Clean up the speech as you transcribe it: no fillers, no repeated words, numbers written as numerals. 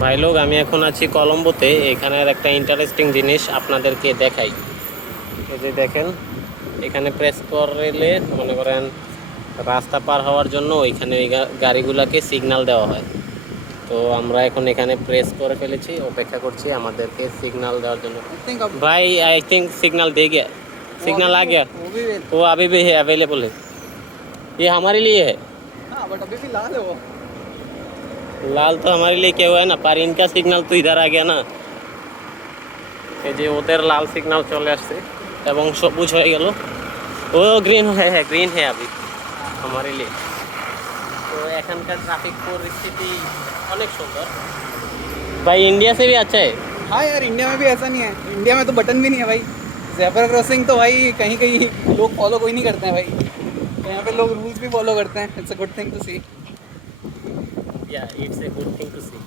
ভাই লোক আমি এখন আছি কলম্বোতে। এখানের একটা ইন্টারেস্টিং জিনিস আপনাদেরকে দেখাই। এই যে দেখেন, এখানে প্রেস করলে মনে করেন রাস্তা পার হওয়ার জন্য ওইখানে ওই গাড়িগুলোকে সিগন্যাল দেওয়া হয়। তো আমরা এখন এখানে প্রেস করে ফেলেছি, অপেক্ষা করছি আমাদেরকে সিগন্যাল দেওয়ার জন্য। ভাই आई थिंक सिग्नल दे गया, सिग्नल आ गया, वो अभी भी है, अवेलेबल है, ये हमारे लिए है। हाँ बट अभी भी लाल है वो। লাল তো हमारे लिए क्या हुआ है ना, पर इनका सिग्नल तो इधर आ गया ना। এই যে ওদের লাল সিগন্যাল চলে আসছে এবং সবুজ হয়ে গেল, ও গ্রিন হ্যাঁ গ্রিন হ্যাঁ अभी हमारे लिए। তো এখানকার ট্রাফিক পরিস্থিতি অনেক সুন্দর। भाई इंडिया से भी अच्छा है। हाँ यार इंडिया में भी ऐसा नहीं है, इंडिया में तो बटन भी नहीं है भाई। ज़ेब्रा क्रॉसिंग तो भाई कहीं कहीं लोग फॉलो कोई नहीं करते हैं भाई, तो यहाँ पे लोग रूल्स भी फॉलो करते हैं। It's a good thing to see. या it's a good thing to C.